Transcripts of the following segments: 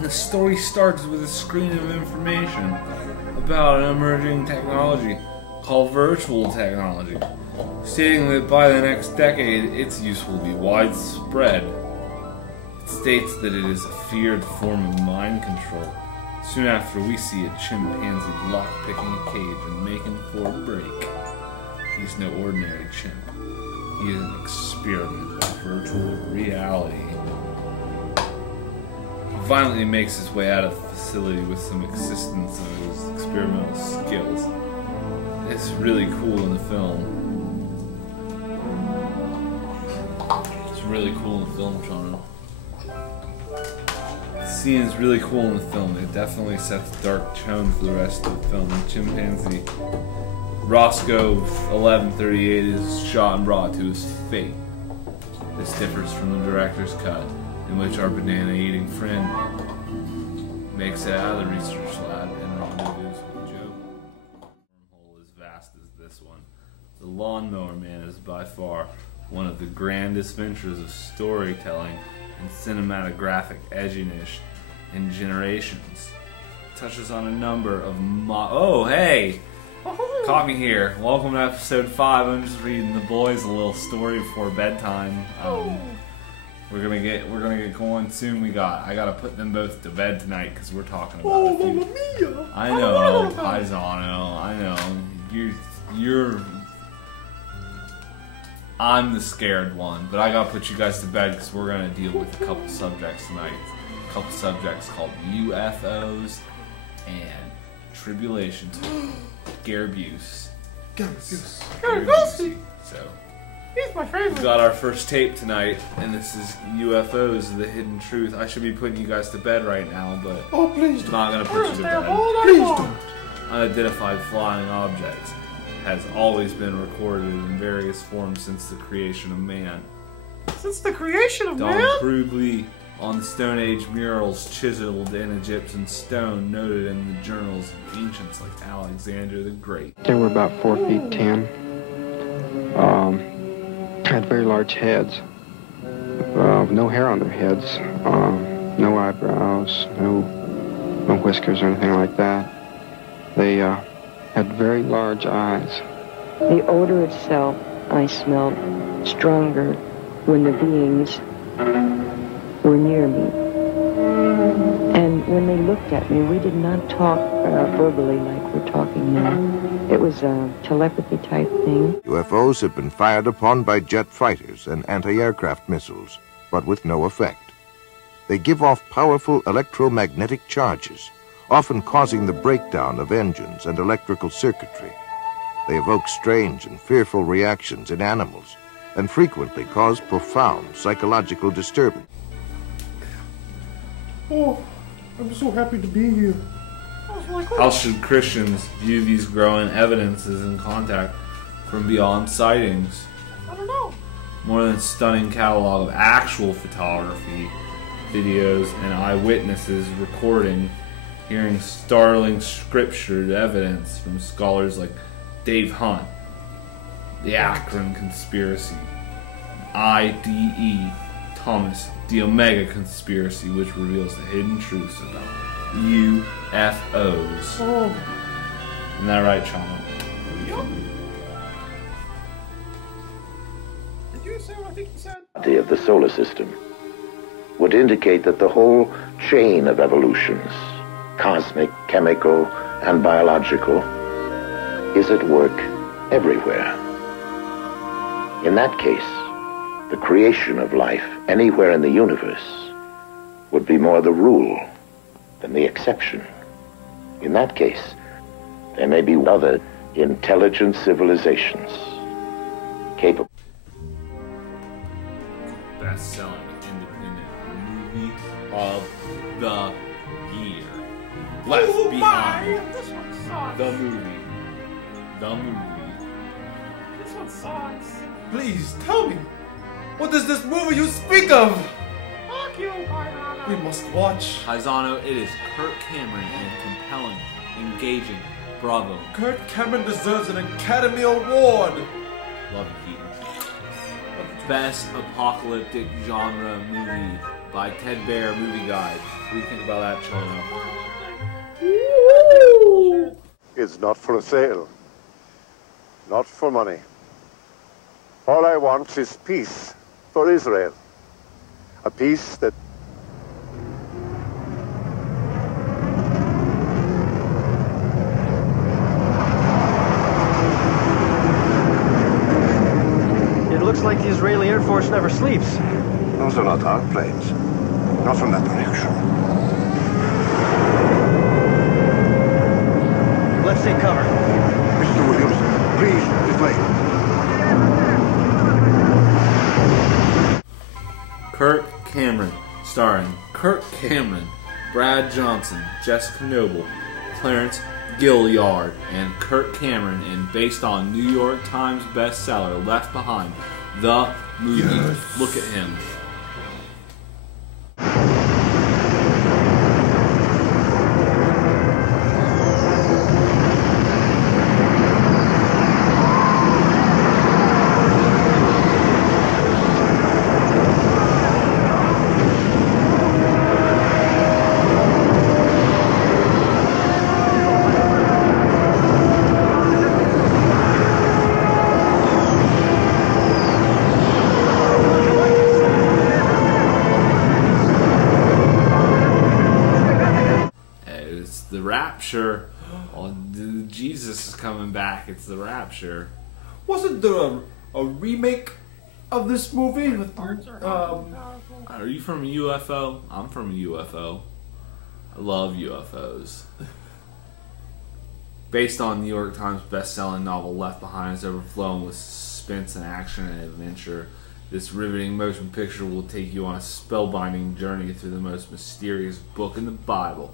And the story starts with a screen of information about an emerging technology called virtual technology, stating that by the next decade its use will be widespread. It states that it is a feared form of mind control. Soon after, we see a chimpanzee lockpicking a cage and making for a break. He's no ordinary chimp. He is an experiment with virtual reality. He violently makes his way out of the facility with some assistance of his experimental skills. It's really cool in the film. It's really cool in the film, Sean. The scene is really cool in the film. It definitely sets a dark tone for the rest of the film. The chimpanzee Roscoe 1138 is shot and brought to his fate. This differs from the director's cut, in which our banana-eating friend makes it out of the research lab and rendezvous with Joe. The wormhole as vast as this one. The Lawnmower Man is by far one of the grandest ventures of storytelling and cinematographic edginess in generations. It touches on a number of oh, hey! Caught me here. Welcome to episode 5. I'm just reading the boys a little story before bedtime. We're gonna get going soon. I gotta put them both to bed tonight because we're talking about it. Mamma mia! I know, Paisano. I know. You're. I'm the scared one, but I gotta put you guys to bed because we're gonna deal with a couple subjects tonight. A couple subjects called UFOs and tribulations. Garabuse. Garabuse. So, he's my favorite. we got our first tape tonight, and this is UFOs, the hidden truth. I should be putting you guys to bed right now, but please I'm not gonna put you to bed. Please don't. Unidentified flying objects has always been recorded in various forms since the creation of man. Since the creation of man? Done crudely on the Stone Age murals chiseled in Egyptian stone noted in the journals of ancients like Alexander the Great. They were about 4 feet 10. Had very large heads. No hair on their heads. No eyebrows. No whiskers or anything like that. They had very large eyes. The odor itself I smelled stronger when the beings were near me. And when they looked at me, we did not talk verbally like we're talking now. It was a telepathy type thing. UFOs have been fired upon by jet fighters and anti-aircraft missiles, but with no effect. They give off powerful electromagnetic charges, often causing the breakdown of engines and electrical circuitry. They evoke strange and fearful reactions in animals and frequently cause profound psychological disturbance. Oh, I'm so happy to be here. How should Christians view these growing evidences in contact from beyond sightings? I don't know. More than a stunning catalog of actual photography, videos, and eyewitnesses recording, hearing startling scriptured evidence from scholars like Dave Hunt, The Akron Conspiracy, I.D.E. Thomas, The Omega Conspiracy, which reveals the hidden truths about UFOs. Oh. Isn't that right, Chama? Did you say what I think you said? Of the solar system would indicate that the whole chain of evolutions, cosmic, chemical, and biological, is at work everywhere. In that case, the creation of life anywhere in the universe would be more the rule than the exception. In that case, there may be other intelligent civilizations capable. Best-selling independent movie of the year. Left Behind. This one sucks. The movie. This one sucks. Please, tell me, what is this movie you speak of? Fuck you, Paisano. We must watch. Paisano, it is Kirk Cameron and compelling, engaging. Bravo. Kurt Cameron deserves an Academy Award. Love you, Keaton. Best apocalyptic genre movie by Ted Bear Movie Guide. What do you think about that, Chono? It's not for sale. Not for money. All I want is peace for Israel. A peace that It looks like the Israeli Air Force never sleeps. those are not our planes. Not from that direction. Let's take cover. Mr. Williams, please, this way. Kirk Cameron, starring Kirk Cameron, Brad Johnson, Jessica Noble, Clarence Gilliard, and Kirk Cameron, and based on New York Times bestseller Left Behind, the movie. Yes. Look at him. The Rapture. Oh, Jesus is coming back. It's the Rapture. Wasn't there a remake of this movie? With, Are you from a UFO? I'm from a UFO. I love UFOs. Based on New York Times best-selling novel Left Behind, is overflowing with suspense and action and adventure. This riveting motion picture will take you on a spellbinding journey through the most mysterious book in the Bible.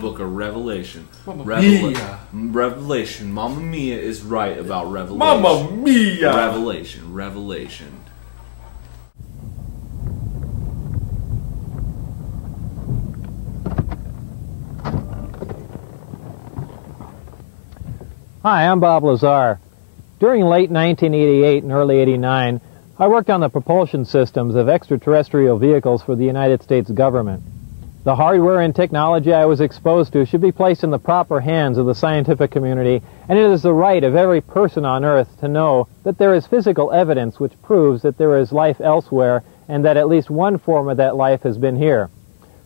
Book of Revelation. Revelation. Mamma Mia is right about Revelation. Mamma Mia! Revelation. Revelation. Hi, I'm Bob Lazar. During late 1988 and early 89, I worked on the propulsion systems of extraterrestrial vehicles for the United States government. The hardware and technology I was exposed to should be placed in the proper hands of the scientific community, and it is the right of every person on Earth to know that there is physical evidence which proves that there is life elsewhere and that at least one form of that life has been here.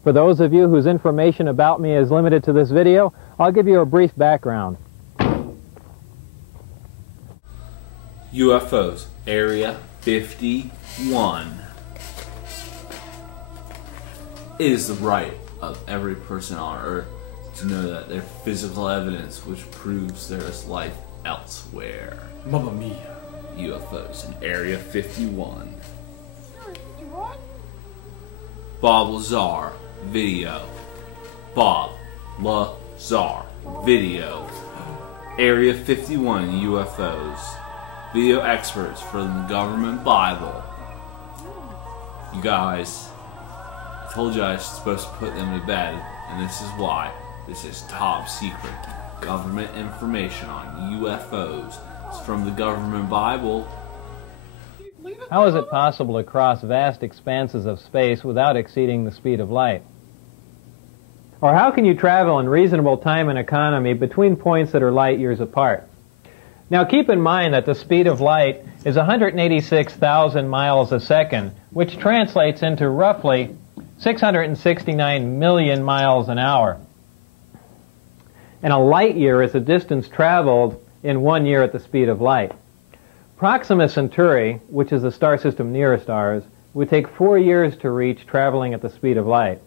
For those of you whose information about me is limited to this video, I'll give you a brief background. UFOs, Area 51. It is the right of every person on Earth to know that there's physical evidence which proves there is life elsewhere. Mamma Mia. UFOs in Area 51. Bob Lazar, video. Bob Lazar, video. Area 51 UFOs. Video experts from the government Bible. You guys, I told you I was supposed to put them to bed, and this is why. This is top secret government information on UFOs. It's from the government Bible. How is it possible to cross vast expanses of space without exceeding the speed of light? Or how can you travel in reasonable time and economy between points that are light years apart? Now keep in mind that the speed of light is 186,000 miles a second, which translates into roughly 669 million miles an hour. And a light year is a distance traveled in 1 year at the speed of light. Proxima Centauri, which is the star system nearest ours, would take 4 years to reach traveling at the speed of light.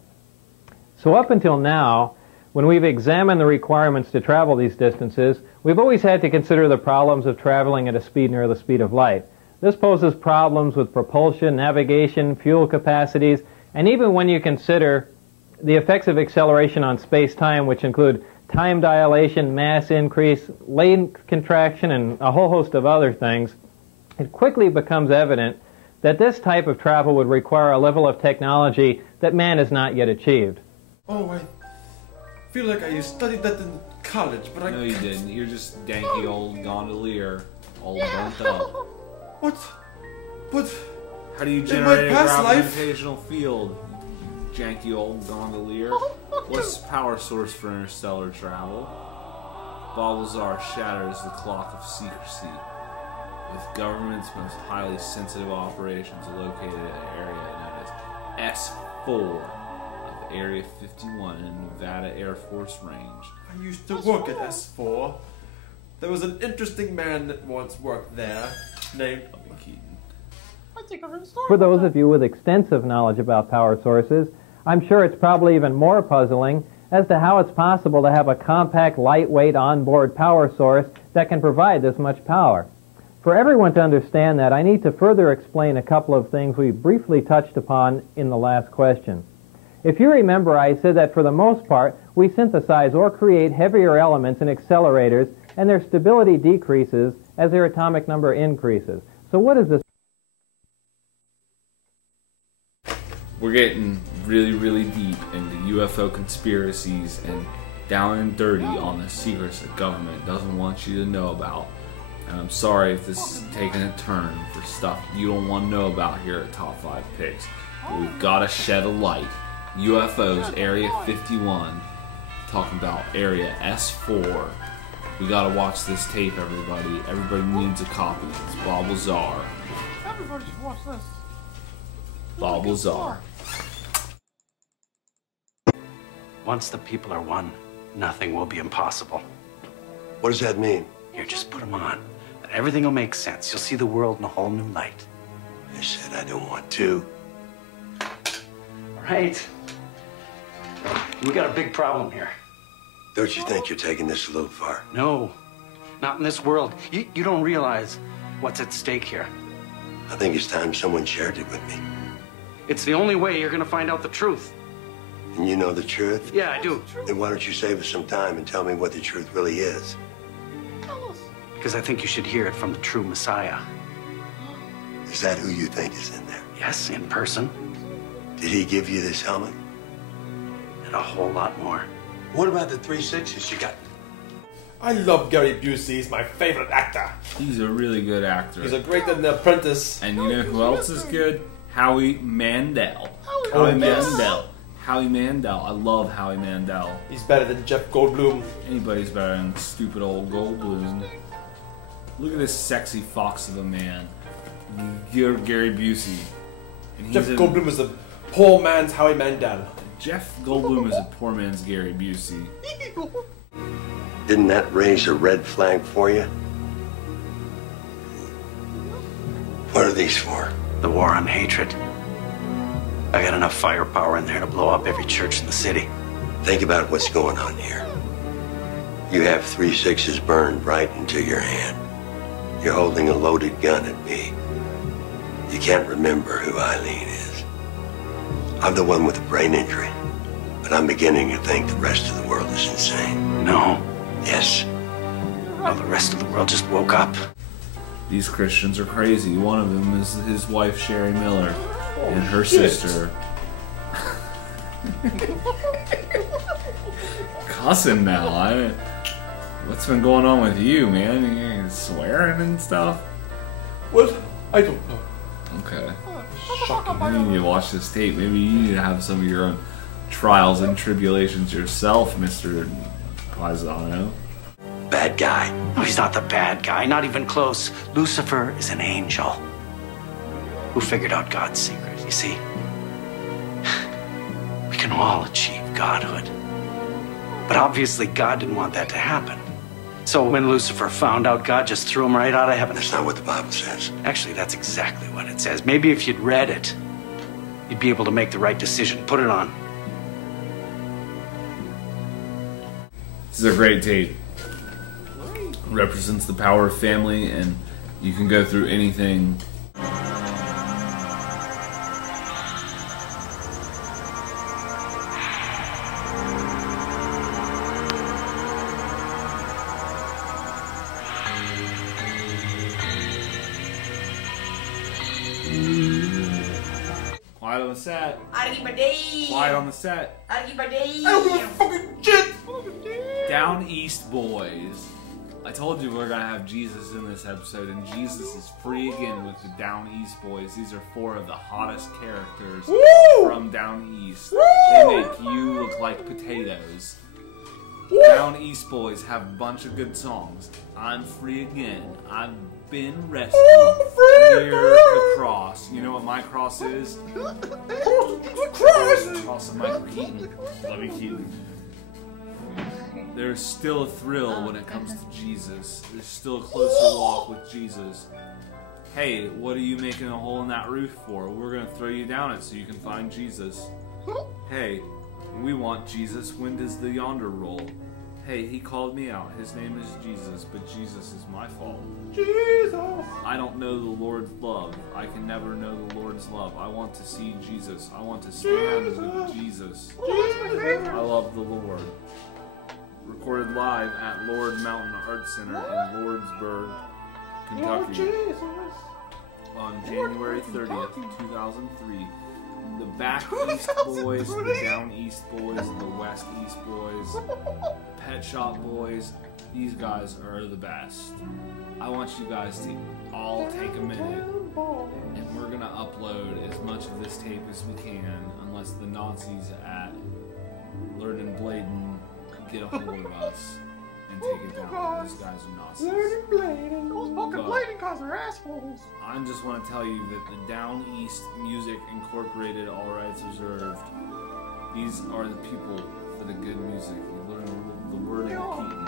So up until now, when we've examined the requirements to travel these distances, we've always had to consider the problems of traveling at a speed near the speed of light. This poses problems with propulsion, navigation, fuel capacities, and even when you consider the effects of acceleration on space-time, which include time dilation, mass increase, length contraction, and a whole host of other things, it quickly becomes evident that this type of travel would require a level of technology that man has not yet achieved. Oh, I feel like I studied that in college, but No, you didn't. You're just danky old gondolier, all burnt up. What? But how do you in generate a my past life, gravitational field? janky old gondolier. What's power source for interstellar travel? Balthazar shatters the clock of secrecy. With government's most highly sensitive operations located at an area known as S4 of Area 51 in Nevada Air Force Range. I used to work at S4. There was an interesting man that once worked there named Keaton. For those of you with extensive knowledge about power sources, I'm sure it's probably even more puzzling as to how it's possible to have a compact, lightweight, onboard power source that can provide this much power. For everyone to understand that, I need to further explain a couple of things we briefly touched upon in the last question. If you remember, I said that for the most part, we synthesize or create heavier elements in accelerators, and their stability decreases as their atomic number increases. So what is this? We're getting really, really deep into UFO conspiracies and down and dirty on the secrets that government doesn't want you to know about. And I'm sorry if this is taking a turn for stuff you don't want to know about here at Top 5 Picks. But we've got to shed a light. UFOs, Area 51, talking about Area S4. We got to watch this tape, everybody. Everybody needs a copy. It's Bob Lazar. Everybody should watch this. Bob Lazar. Once the people are one, nothing will be impossible. What does that mean? Here, just put them on, and everything will make sense. You'll see the world in a whole new light. I said I don't want to. All right. We got a big problem here. Don't you think you're taking this a little far? No, not in this world. You don't realize what's at stake here. I think it's time someone shared it with me. It's the only way you're gonna find out the truth. And you know the truth? Yeah, I do. Then why don't you save us some time and tell me what the truth really is? Because I think you should hear it from the true Messiah. Is that who you think is in there? Yes, in person. Did he give you this helmet? And a whole lot more. What about the 3 6s you got? I love Gary Busey. He's my favorite actor. He's a really good actor. He's a great in The Apprentice. And you know who else is good? Howie Mandel. Howie Mandel. Mandel. Howie Mandel. I love Howie Mandel. He's better than Jeff Goldblum. Anybody's better than stupid old Goldblum. Look at this sexy fox of a man. Gary Busey. And Jeff Goldblum is a poor man's Howie Mandel. Jeff Goldblum is a poor man's Gary Busey. Didn't that raise a red flag for you? What are these for? The war on hatred. I got enough firepower in there to blow up every church in the city. Think about what's going on here. You have 3 6s burned right into your hand. You're holding a loaded gun at me. You can't remember who Eileen is. I'm the one with the brain injury, but I'm beginning to think the rest of the world is insane. No. Yes. Well, the rest of the world just woke up. These Christians are crazy. One of them is his wife, Sherry Miller, and her sister. Cussing now. What's been going on with you, man? You swearing and stuff? What? I don't know. Okay. You need to watch this tape. Maybe you need to have some of your own trials and tribulations yourself, Mr. Paisano. Bad guy. No, he's not the bad guy. Not even close. Lucifer is an angel who figured out God's secret, you see? We can all achieve godhood. But obviously God didn't want that to happen. So when Lucifer found out, God just threw him right out of heaven. That's not what the Bible says. Actually, that's exactly what it says. Maybe if you'd read it, you'd be able to make the right decision. Put it on. This is a great tape. It represents the power of family, and you can go through anything. Quiet on the set. Quiet on the set. I don't give a fucking shit! Down East boys. I told you we're gonna have Jesus in this episode, and Jesus is free again with the Down East Boys. These are 4 of the hottest characters from Down East. They make you look like potatoes. Down East Boys have a bunch of good songs. I'm free again. I've been rescued near the cross. You know what my cross is? The cross of Michael Keaton. Love you, Keaton. There's still a thrill when it comes to Jesus. There's still a closer walk with Jesus. Hey, what are you making a hole in that roof for? We're going to throw you down it so you can find Jesus. Hey, we want Jesus. When does the yonder roll? Hey, he called me out. His name is Jesus, but Jesus is my fault. Jesus! I don't know the Lord's love. I can never know the Lord's love. I want to see Jesus. I want to stand with Jesus. I love the Lord. Recorded live at Lord Mountain Arts Center in Lordsburg, Kentucky on January 30th, 2003. The Back East Boys, the Down East Boys, the West East Boys, Pet Shop Boys, these guys are the best. I want you guys to all take a minute, and we're going to upload as much of this tape as we can, unless the Nazis at Learning Bladen get a hold of us and take it down. These guys are Nazis. Learning Bladen. Those fucking Bladen guys are assholes. I just want to tell you that the Down East Music Incorporated, all rights reserved, these are the people for the good music. You learn the word of Keaton.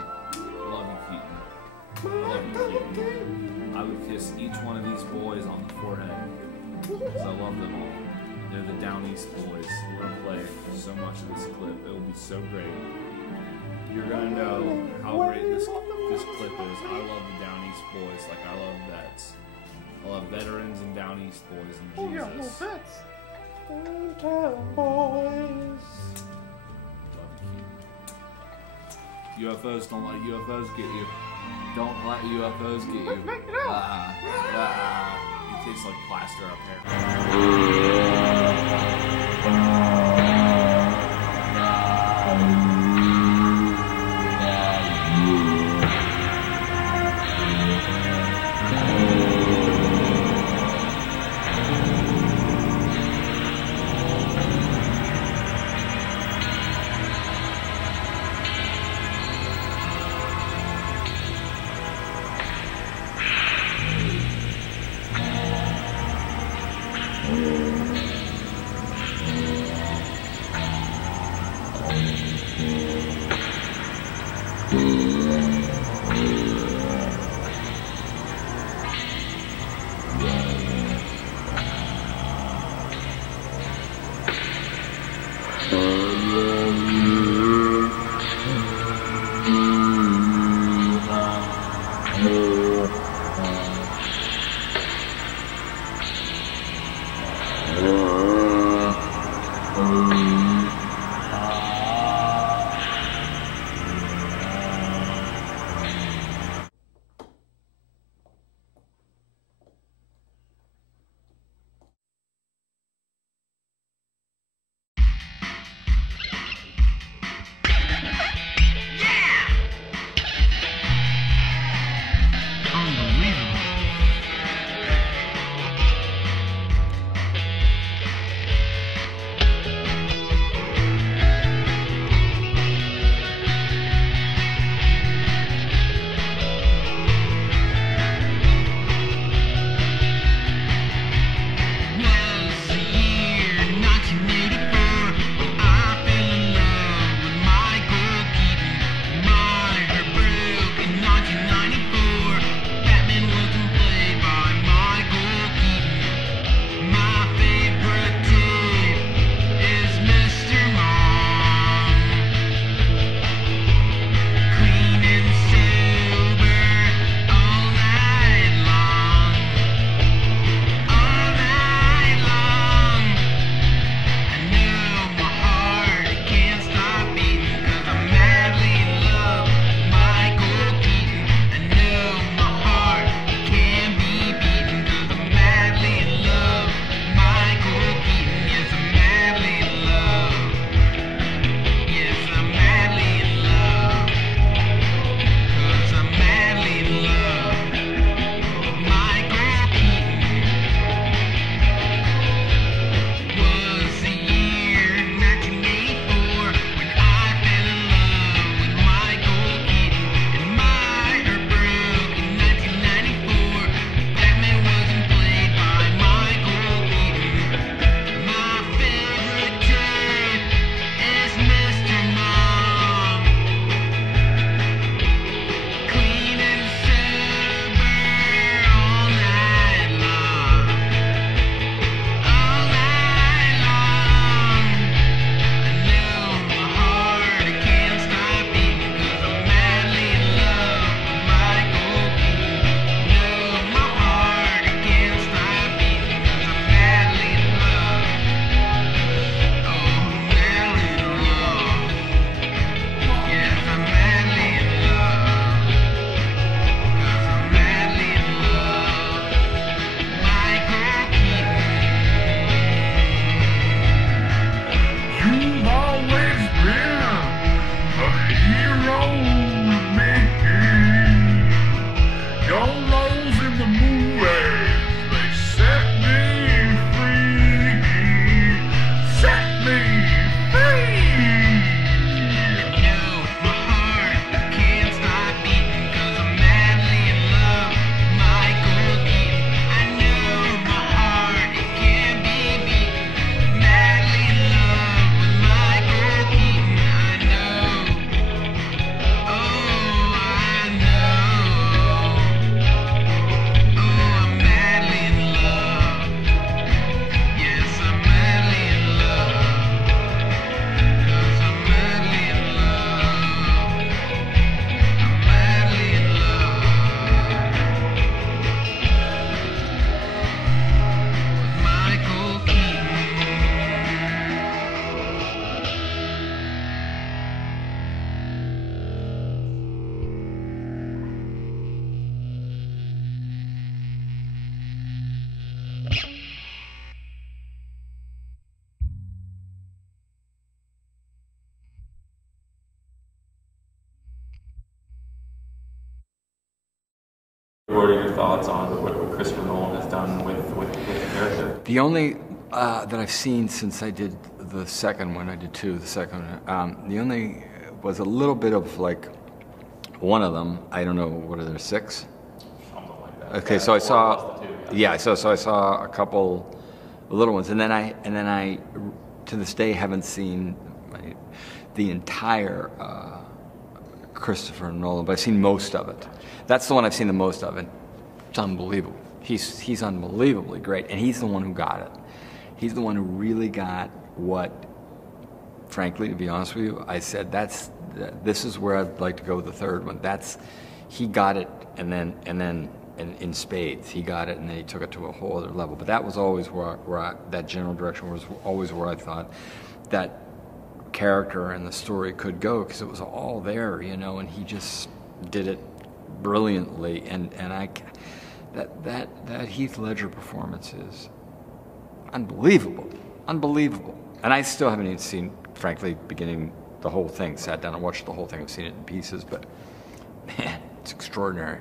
Love you, Keaton. Love you, Keaton. I would kiss each one of these boys on the forehead because I love them all. They're the Down East Boys. We're going to play so much of this clip. It will be so great. You're going to know how great this clip is. I love the Down East Boys like I love vets. I love veterans and Down East Boys and Jesus. Oh yeah, little vets. Downtown boys. UFOs, don't let UFOs get you. Don't let UFOs get you. Make it out. You taste like plaster up here. What are your thoughts on what Christopher Nolan has done with the character? The only that I've seen since I did the second one, I did two, the second one, the only was a little bit of like one of them, I don't know, what are there, 6? Something like that. Okay, so I saw, yeah, so I saw a couple little ones, and then I to this day haven't seen the entire Christopher Nolan, but I've seen most of it. That's the one I've seen the most of, and it's unbelievable. He's unbelievably great, and he's the one who got it. He's the one who really got what, frankly, to be honest with you, I said this is where I'd like to go with the third one. He got it, and then in spades, he got it, and then he took it to a whole other level. But that was always where that general direction was always where I thought that character and the story could go, because it was all there, you know, and he just did it brilliantly. And that Heath Ledger performance is unbelievable. And I still haven't even seen, frankly, beginning the whole thing. Sat down and watched the whole thing. I've seen it in pieces, but man, it's extraordinary.